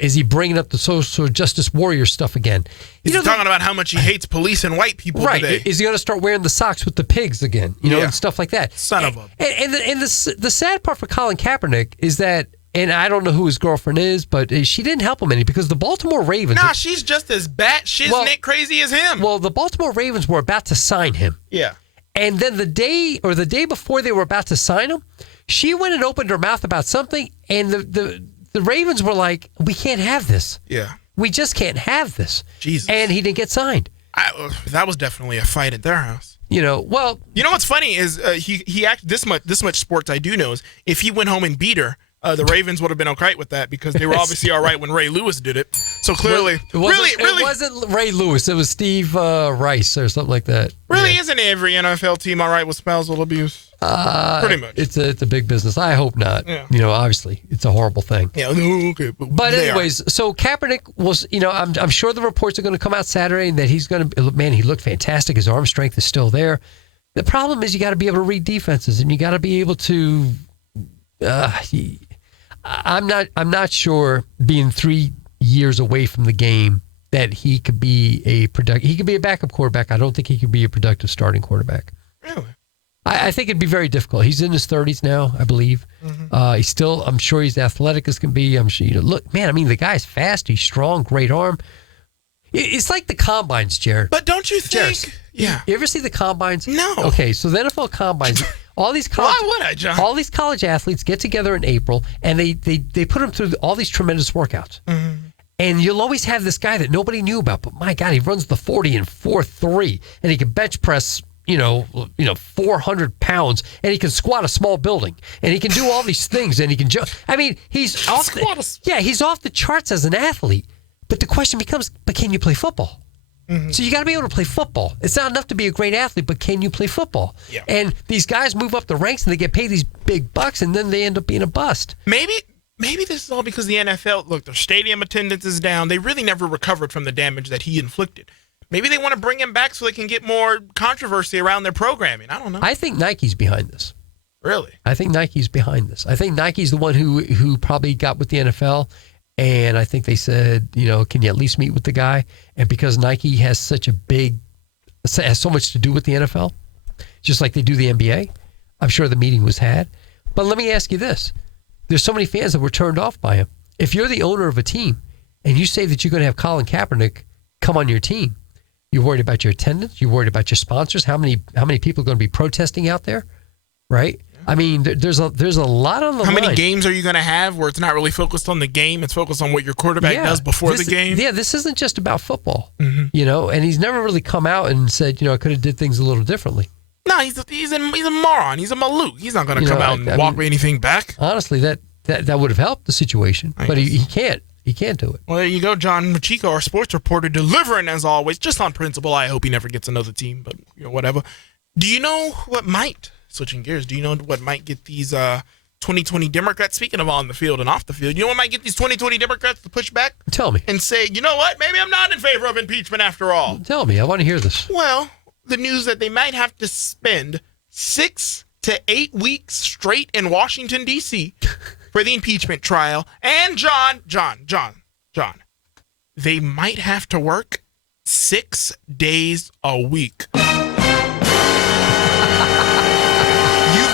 is he bringing up the social justice warrior stuff again? He's talking about how much he hates police and white people today. Is he going to start wearing the socks with the pigs again? And stuff like that. Son of a... And the sad part for Colin Kaepernick is that, and I don't know who his girlfriend is, but she didn't help him any because the Baltimore Ravens... Nah, she's just as batshit crazy as him. Well, the Baltimore Ravens were about to sign him. Yeah. And then the day before they were about to sign him, she went and opened her mouth about something, and the Ravens were like, we can't have this. Yeah. We just can't have this. Jesus. And he didn't get signed. That was definitely a fight at their house. You know what's funny is he acted this much sports I do know is if he went home and beat her, the Ravens would have been okay with that because they were obviously all right when Ray Lewis did it. So clearly, it wasn't Ray Lewis. It was Steve Rice or something like that. Really, isn't every NFL team all right with spousal abuse? Pretty much. It's a big business. I hope not. Yeah. Obviously, it's a horrible thing. Yeah. Okay. But anyways, so Kaepernick was. I'm sure the reports are going to come out Saturday that he's going to. Man, he looked fantastic. His arm strength is still there. The problem is you got to be able to read defenses and you got to be able to. I'm not sure being 3 years away from the game that he could be he could be a backup quarterback. I don't think he could be a productive starting quarterback. Really? I think it'd be very difficult. He's in his 30s now, I believe. Mm-hmm. I'm sure he's athletic as can be. I'm sure, look, man, I mean, the guy's fast. He's strong, great arm. It's like the combines, Jared. But don't you think? Jared, yeah. You ever see the combines? No. Okay, so the NFL combines, all these college, why would I, John? All these college athletes get together in April, and they put them through all these tremendous workouts. Mm-hmm. And you'll always have this guy that nobody knew about, but my God, he runs the 40 in 4.3, and he can bench press, 400 pounds, and he can squat a small building, and he can do all these things, and he can jump. I mean, he's off the charts as an athlete. But the question becomes, but can you play football? Mm-hmm. So you got to be able to play football. It's not enough to be a great athlete, but can you play football? Yeah. And these guys move up the ranks, and they get paid these big bucks, and then they end up being a bust. Maybe this is all because the NFL, look, their stadium attendance is down. They really never recovered from the damage that he inflicted. Maybe they want to bring him back so they can get more controversy around their programming. I don't know. I think Nike's behind this. Really? I think Nike's behind this. I think Nike's the one who probably got with the NFL, and I think they said, can you at least meet with the guy? And because Nike has has so much to do with the NFL, just like they do the NBA, I'm sure the meeting was had. But let me ask you this. There's so many fans that were turned off by him. If you're the owner of a team and you say that you're going to have Colin Kaepernick come on your team, you're worried about your attendance. You're worried about your sponsors. How many people are going to be protesting out there, right? I mean, there's a lot on the line. How many games are you going to have where it's not really focused on the game? It's focused on what your quarterback does before the game? Yeah, this isn't just about football, and he's never really come out and said, I could have did things a little differently. No, he's a moron. He's a maloot. He's not going to come out and walk anything back. Honestly, that would have helped the situation, but he can't. He can't do it. Well, there you go, John Meccico, our sports reporter, delivering as always, just on principle. I hope he never gets another team, but whatever. Do you know what might, switching gears, do you know what might get these 2020 Democrats, speaking of on the field and off the field, you know what might get these 2020 Democrats to push back? Tell me. And say, you know what, maybe I'm not in favor of impeachment after all. Tell me. I want to hear this. Well, the news that they might have to spend 6 to 8 weeks straight in Washington, D.C., for the impeachment trial. And John, they might have to work 6 days a week. You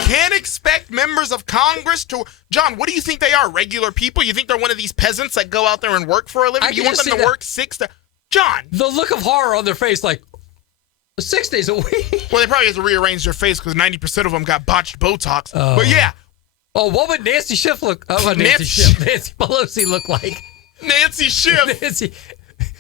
can't expect members of Congress to... John, what do you think they are? Regular people? You think they're one of these peasants that go out there and work for a living? You want them to work 6 to... John! The look of horror on their face, like, 6 days a week? Well, they probably have to rearrange their face because 90% of them got botched Botox. But yeah. Oh, what would Nancy Schiff look? Nancy Pelosi look like? Nancy Schiff.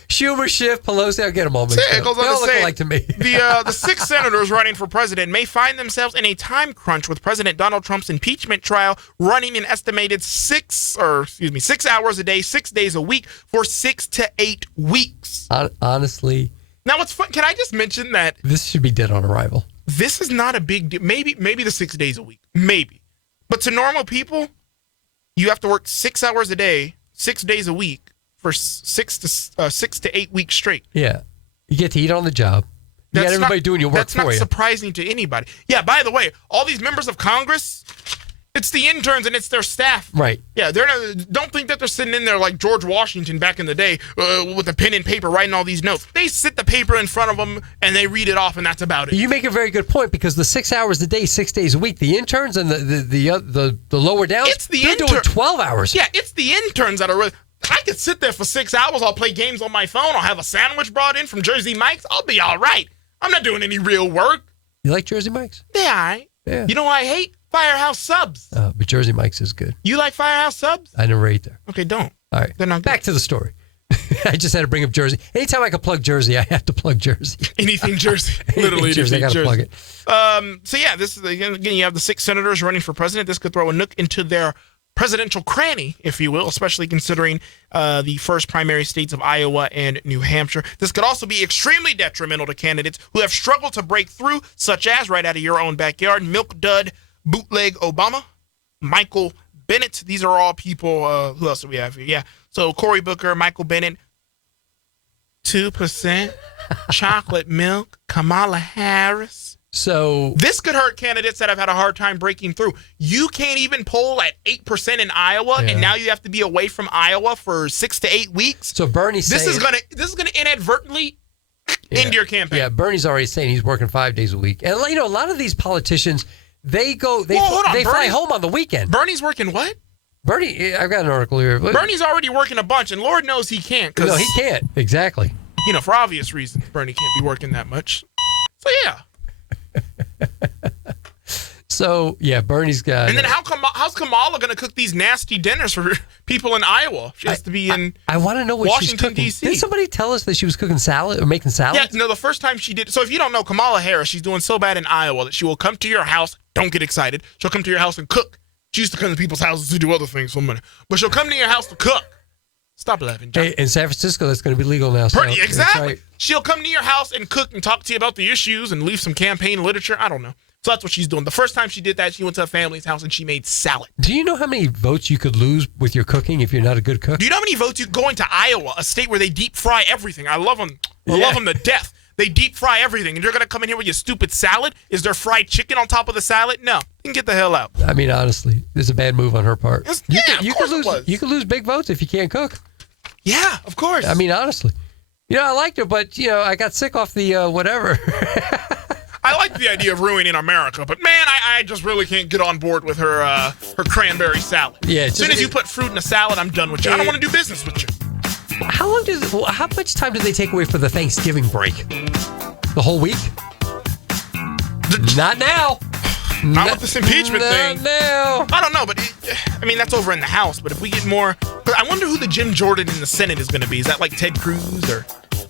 Schumer, Schiff, Pelosi. I'll get them all mixed up. It goes on they all to look say, alike to me. The 6 senators running for president may find themselves in a time crunch with President Donald Trump's impeachment trial running an estimated 6 hours a day, 6 days a week for 6 to 8 weeks. Honestly. Now, what's fun? Can I just mention that this should be dead on arrival? This is not a big deal. Maybe the 6 days a week. Maybe. But to normal people, you have to work 6 hours a day, 6 days a week for 6 to 8 weeks straight. Yeah. You get to eat on the job. You got everybody doing your work for you. That's not surprising to anybody. Yeah, by the way, all these members of Congress, it's the interns and it's their staff. Right. Yeah, don't think that they're sitting in there like George Washington back in the day with a pen and paper writing all these notes. They sit the paper in front of them and they read it off, and that's about it. You make a very good point, because the 6 hours a day, 6 days a week, the interns and the lower downs, they're doing 12 hours. Yeah, it's the interns that are really... I could sit there for 6 hours. I'll play games on my phone. I'll have a sandwich brought in from Jersey Mike's. I'll be all right. I'm not doing any real work. You like Jersey Mike's? Yeah, all right. Yeah. You know what I hate? Firehouse subs. But Jersey Mike's is good. You like Firehouse subs? I never ate there. Okay, don't. All right. They're not good. Back to the story. I just had to bring up Jersey. Anytime I can plug Jersey, I have to plug Jersey. Anything Jersey. Literally Jersey. I got to plug it. So yeah, this is again. You have the 6 senators running for president. This could throw a nook into their presidential cranny, if you will, especially considering the first primary states of Iowa and New Hampshire. This could also be extremely detrimental to candidates who have struggled to break through, such as right out of your own backyard, Milk Dud, Bootleg Obama, Michael Bennett. These are all people. Who else do we have here? Yeah. So Cory Booker, Michael Bennett, 2%, chocolate milk, Kamala Harris. So this could hurt candidates that have had a hard time breaking through. You can't even poll at 8% in Iowa, and now you have to be away from Iowa for 6 to 8 weeks. So Bernie's saying this is gonna inadvertently end your campaign. Yeah, Bernie's already saying he's working 5 days a week, and a lot of these politicians they fly home on the weekend. Bernie's working what? Bernie, I've got an article here. Bernie's already working a bunch, and Lord knows he can't. No, he can't. Exactly. For obvious reasons, Bernie can't be working that much. So yeah. So, yeah, Bernie's got... And then how's Kamala going to cook these nasty dinners for people in Iowa? She has to be in I want to know what she's Washington, cooking. D.C. Did somebody tell us that she was cooking salad or making salad? Yeah, no, the first time she did. So if you don't know, Kamala Harris, she's doing so bad in Iowa that she will come to your house. Don't get excited. She'll come to your house and cook. She used to come to people's houses to do other things for money. But she'll come to your house to cook. Stop laughing, John. Hey, in San Francisco, that's going to be legal now. So Exactly. that's right. She'll come to your house and cook and talk to you about the issues and leave some campaign literature. I don't know. So that's what she's doing. The first time she did that, she went to her family's house and she made salad. Do you know how many votes you could lose with your cooking if you're not a good cook? Do you know how many votes you going to Iowa, a state where they deep fry everything? I love them. I love them to death. They deep fry everything. And you're going to come in here with your stupid salad? Is there fried chicken on top of the salad? No. You can get the hell out. I mean, honestly, this is a bad move on her part. You could lose big votes if you can't cook. Yeah, of course. I mean, honestly. I liked her, but, I got sick off the whatever. I like the idea of ruining America, but man, I just really can't get on board with her cranberry salad. Yeah, as soon as you put fruit in a salad, I'm done with you. I don't want to do business with you. How much time do they take away for the Thanksgiving break? The whole week? Not now. Not with this impeachment thing. No. I don't know, but that's over in the House. But if we get more, I wonder who the Jim Jordan in the Senate is going to be. Is that like Ted Cruz or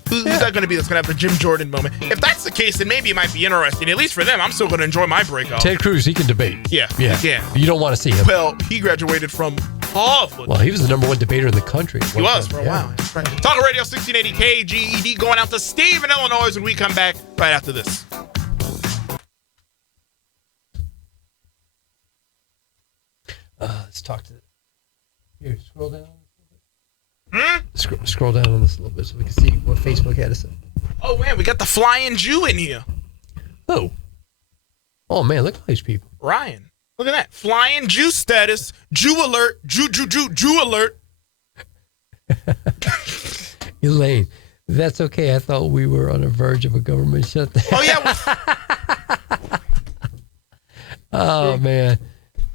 who's that going to be? That's going to have the Jim Jordan moment. If that's the case, then maybe it might be interesting. At least for them, I'm still going to enjoy my break off. Ted Cruz, he can debate. Yeah. You don't want to see him. Well, he graduated from Harvard. Well, he was the number one debater in the country. He was for a while. That's right. Talk Radio 1680 KGED going out to Steve in Illinois when we come back right after this. Let's talk to. Here, scroll down. Scroll down on this a little bit so we can see what Facebook had to say. Oh man, we got the flying Jew in here. Oh man, look at these people. Ryan, look at that flying Jew status. Jew alert. Jew alert. Elaine, that's okay. I thought we were on the verge of a government shutdown. Oh yeah. Oh man.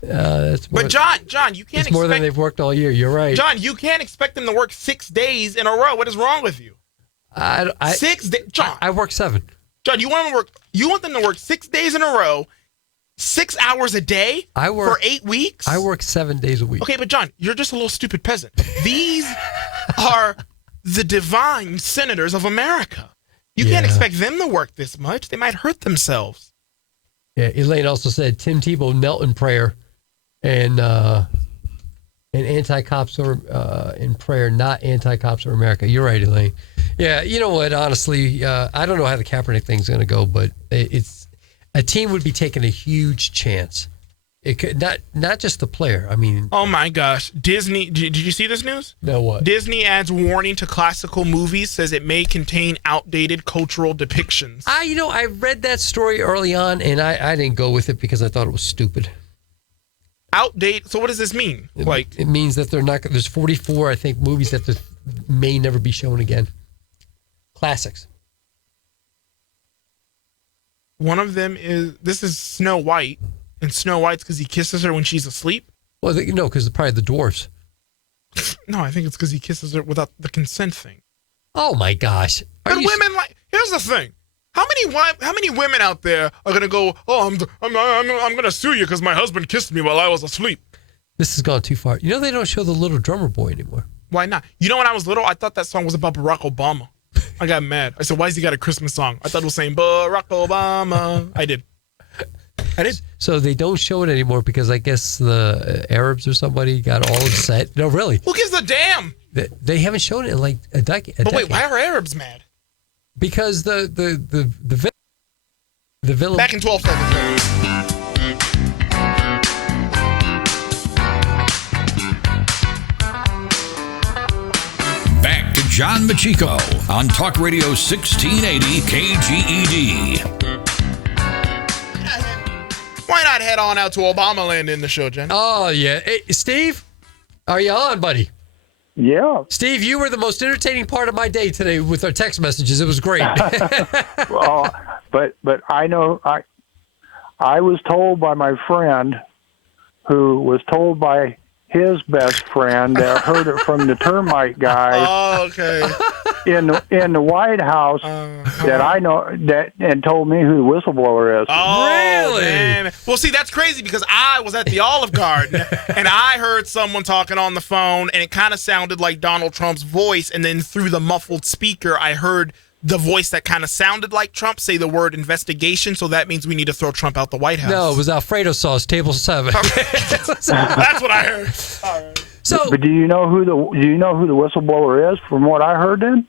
That's more, but John, you can't. It's more than they've worked all year. You're right, John. You can't expect them to work 6 days in a row. What is wrong with you? 6 days, John. I work 7. John, you want them to work 6 days in a row, 6 hours a day for 8 weeks. I work 7 days a week. Okay, but John, you're just a little stupid peasant. These are the divine senators of America. You can't expect them to work this much. They might hurt themselves. Yeah, Elaine also said Tim Tebow knelt in prayer. And anti-cops are in prayer, not anti-cops are America. You're right, Elaine. Yeah, you know what? Honestly, I don't know how the Kaepernick thing's going to go, but it's a team would be taking a huge chance. It could not just the player. I mean, oh my gosh, Disney! Did you see this news? No, what? Disney adds warning to classical movies, says it may contain outdated cultural depictions. I read that story early on, and I didn't go with it because I thought it was stupid. Outdate. So what does this mean? It means that they're not. There's 44, I think, movies that may never be shown again. Classics. One of them is Snow White, and Snow White's because he kisses her when she's asleep. Well, no, because probably the dwarfs. No, I think it's because he kisses her without the consent thing. Oh my gosh! But women here's the thing. How many women out there are gonna go? Oh, I'm gonna sue you because my husband kissed me while I was asleep. This has gone too far. They don't show the Little Drummer Boy anymore. Why not? When I was little, I thought that song was about Barack Obama. I got mad. I said, "Why has he got a Christmas song?" I thought it was saying Barack Obama. I did. So they don't show it anymore because I guess the Arabs or somebody got all upset. No, really. Who gives a damn? They haven't shown it in like a decade. But wait, why are Arabs mad? Because the villain back in 12 seconds. Back to John Meccico on Talk Radio 1680 KGED. Why not head on out to Obama land in the show, Jen? Oh yeah, hey, Steve, are you on, buddy? Yeah. Steve, you were the most entertaining part of my day today with our text messages. It was great. Well, but I know I was told by my friend who was told by his best friend that heard it from the termite guy. Oh, okay. in the White House that I know that and told me who the whistleblower is. Oh, Really? man. Well, see, that's crazy because I was at the Olive Garden and I heard someone talking on the phone and it kind of sounded like Donald Trump's voice. And then through the muffled speaker, I heard the voice that kind of sounded like Trump say the word investigation. So that means we need to throw Trump out the White House. No, it was Alfredo sauce, table 7. That's what I heard. All right. So, But do you know who the whistleblower is? From what I heard, then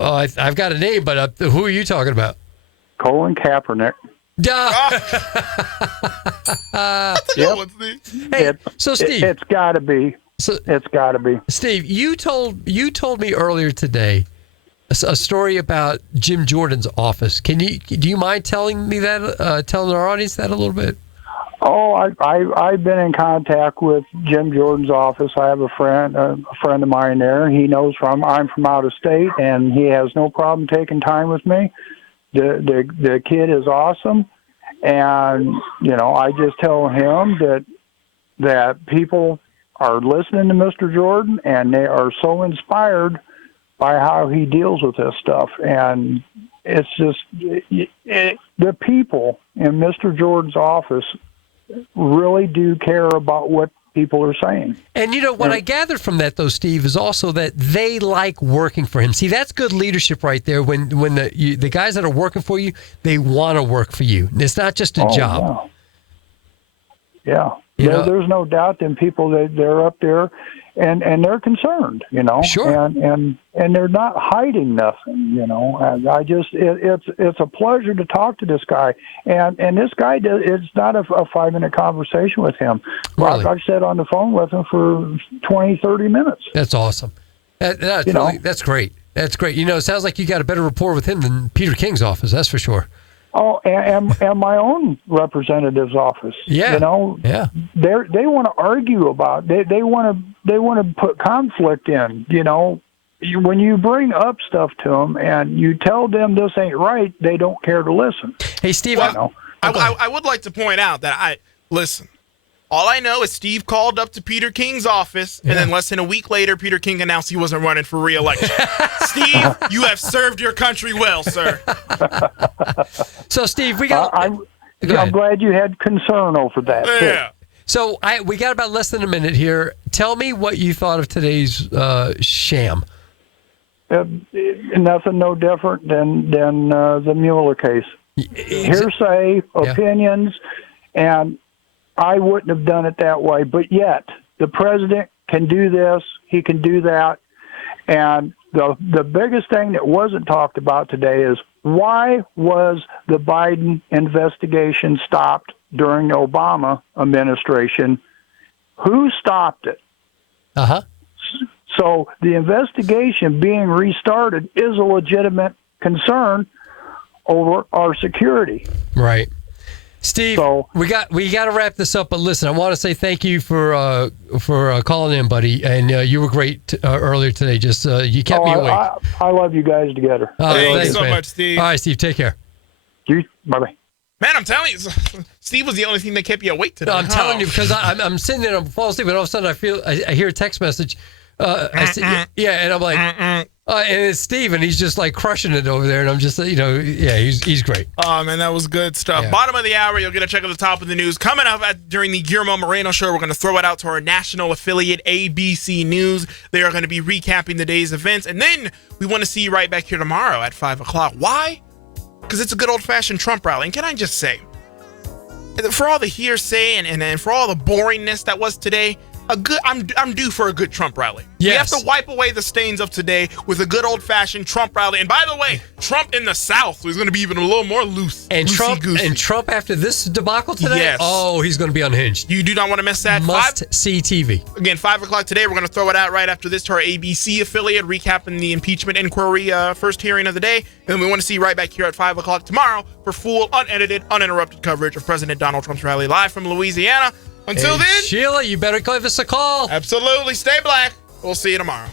I've got a name, but who are you talking about? Colin Kaepernick. Duh. Yep. Hey, so Steve, It's got to be. So- It's got to be. Steve, you told me earlier today a story about Jim Jordan's office. Do you mind telling me that? Telling our audience that a little bit? Oh, I've been in contact with Jim Jordan's office. I have a friend of mine there. He knows I'm from out of state, and he has no problem taking time with me. The kid is awesome, and I just tell him that people are listening to Mr. Jordan, and they are so inspired by how he deals with this stuff, and it's just the people in Mr. Jordan's office really do care about what people are saying. And what I gathered from that, though, Steve, is also that they like working for him. See, that's good leadership right there. When the guys that are working for you, they want to work for you. It's not just a job. Yeah. There's no doubt in people that they're up there and they're concerned, Sure. And they're not hiding nothing, And it's a pleasure to talk to this guy. And this guy it's not a 5-minute conversation with him. Really? I've sat on the phone with him for 20, 30 minutes. That's awesome. That's great. That's great. It sounds like you got a better rapport with him than Peter King's office. That's for sure. Oh, and my own representative's office. Yeah. Yeah. They want to argue about. They want to put conflict in. When you bring up stuff to them and you tell them this ain't right, they don't care to listen. Hey, Steve. I would like to point out that listen. All I know is Steve called up to Peter King's office, and then less than a week later, Peter King announced he wasn't running for re-election. Steve, you have served your country well, sir. So, Steve, we got. I'm glad you had concern over that. Yeah. Too. So we got about less than a minute here. Tell me what you thought of today's sham. Nothing no different than the Mueller case. Hearsay, opinions, and I wouldn't have done it that way. But yet, the president can do this. He can do that. And the biggest thing that wasn't talked about today is why was the Biden investigation stopped during the Obama administration? Who stopped it? Uh-huh. So the investigation being restarted is a legitimate concern over our security. Right. Steve, So- we got to wrap this up, but listen, I want to say thank you for calling in, buddy, and you were great earlier today. Just you kept me awake. I love you guys together. Thanks so man. much, Steve. All right, Steve, take care. Bye-bye. Man, I'm telling you, Steve was the only thing that kept you awake today. No, I'm telling you because I'm sitting there, I'm falling asleep, and all of a sudden I hear a text message. I say, yeah, and I'm like, and it's Steve, and he's just like crushing it over there, and I'm just, he's great. Oh, man, that was good stuff. Yeah. Bottom of the hour, you'll get a check of the top of the news. Coming up during the Guillermo Moreno Show, we're going to throw it out to our national affiliate, ABC News. They are going to be recapping the day's events. And then we want to see you right back here tomorrow at 5 o'clock. Why? Because it's a good old-fashioned Trump rally. And can I just say, for all the hearsay and for all the boringness that was today, I'm due for a good Trump rally. Yes. We have to wipe away the stains of today with a good old-fashioned Trump rally. And by the way, Trump in the South is going to be even a little more loose. And loosey-goosey. Trump after this debacle today, Yes. oh, he's going to be unhinged. You do not want to miss that. Must see TV. Again, 5 o'clock today. We're going to throw it out right after this to our ABC affiliate, recapping the impeachment inquiry first hearing of the day. And we want to see you right back here at 5 o'clock tomorrow for full, unedited, uninterrupted coverage of President Donald Trump's rally live from Louisiana. Until Hey, then, Sheila, you better give us a call. absolutely stay black. We'll see you tomorrow.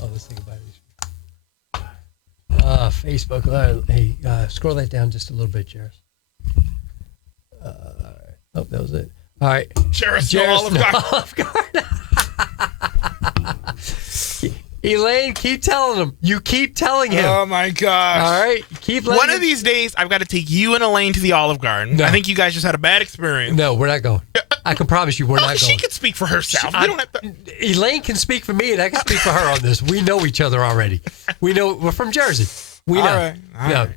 Oh, this thing about it. Facebook. Hey, scroll that down just a little bit, Jairus. All right. Oh, that was it. All right. Jarris, no Olive Garden. Elaine, keep telling him. You keep telling him. Oh, my gosh. All right. Keep letting One him. of these days, I've got to take you and Elaine to the Olive Garden. No. I think you guys just had a bad experience. No, we're not going. I can promise you we're not She going. can speak for herself. We don't have to. Elaine can speak for me, and I can speak for her on this. We know each other already. We know we're from Jersey. We know. All right. Yeah.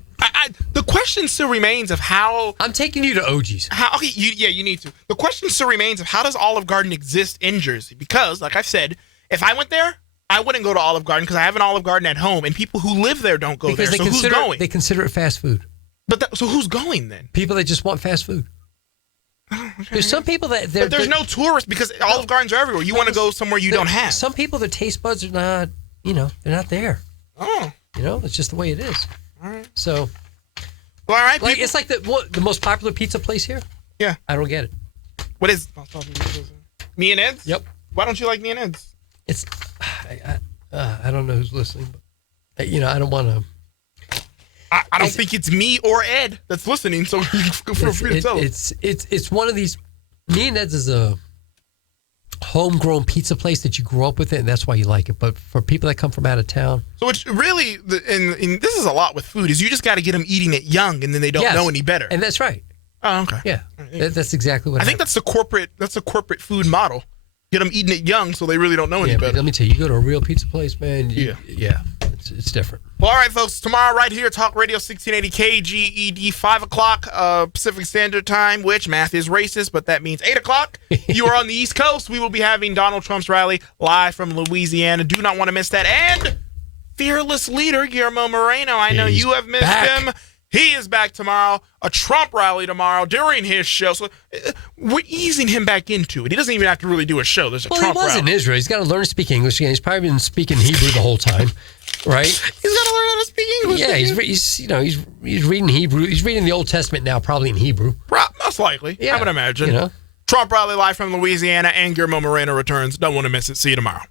The question still remains of how. I'm taking you to OG's. Okay, you need to. The question still remains of how does Olive Garden exist in Jersey? Because, like I've said, if I went there, I wouldn't go to Olive Garden because I have an Olive Garden at home, and people who live there don't go there. So who's going? They consider it fast food. So who's going then? People that just want fast food. There's some people that But there's no tourists because Olive Gardens are everywhere. You want to go somewhere you don't have. Some people, their taste buds are not, they're not there. Oh. It's just the way it is. All right. So, Well, all right. like, it's like the most popular pizza place here. Yeah. I don't get it. What is Me and Ed's? Yep. Why don't you like Me and Ed's? It's, I don't know who's listening, but I don't want to. I don't think it's me or Ed that's listening, so feel free to tell us. It's one of these. Me and Ed's is a homegrown pizza place that you grew up with it, and that's why you like it. But for people that come from out of town, So it's really, and this is a lot with food, is you just got to get them eating it young, and then they don't know any better. and that's right. Oh, okay. Yeah, that's exactly what I think that's the corporate food model. Get them eating it young, so they really don't know any but better. let me tell you, you go to a real pizza place, man. Yeah, it's different. Well, all right, folks. Tomorrow, right here, Talk Radio 1680 KGED, 5 o'clock Pacific Standard Time, which math is racist, but that means 8 o'clock. You are on the East Coast. We will be having Donald Trump's rally live from Louisiana. Do not want to miss that. And fearless leader, Guillermo Moreno. I know you have missed him. He is back tomorrow, a Trump rally tomorrow during his show. So we're easing him back into it. He doesn't even have to really do a show. There's a Trump he was rally. in Israel. He's got to learn to speak English again. He's probably been speaking Hebrew the whole time, right? He's got to learn how to speak English. Yeah, he's reading Hebrew. He's reading the Old Testament now, probably in Hebrew. Most likely, I would imagine. You know? Trump rally live from Louisiana, and Guillermo Moreno returns. Don't want to miss it. See you tomorrow.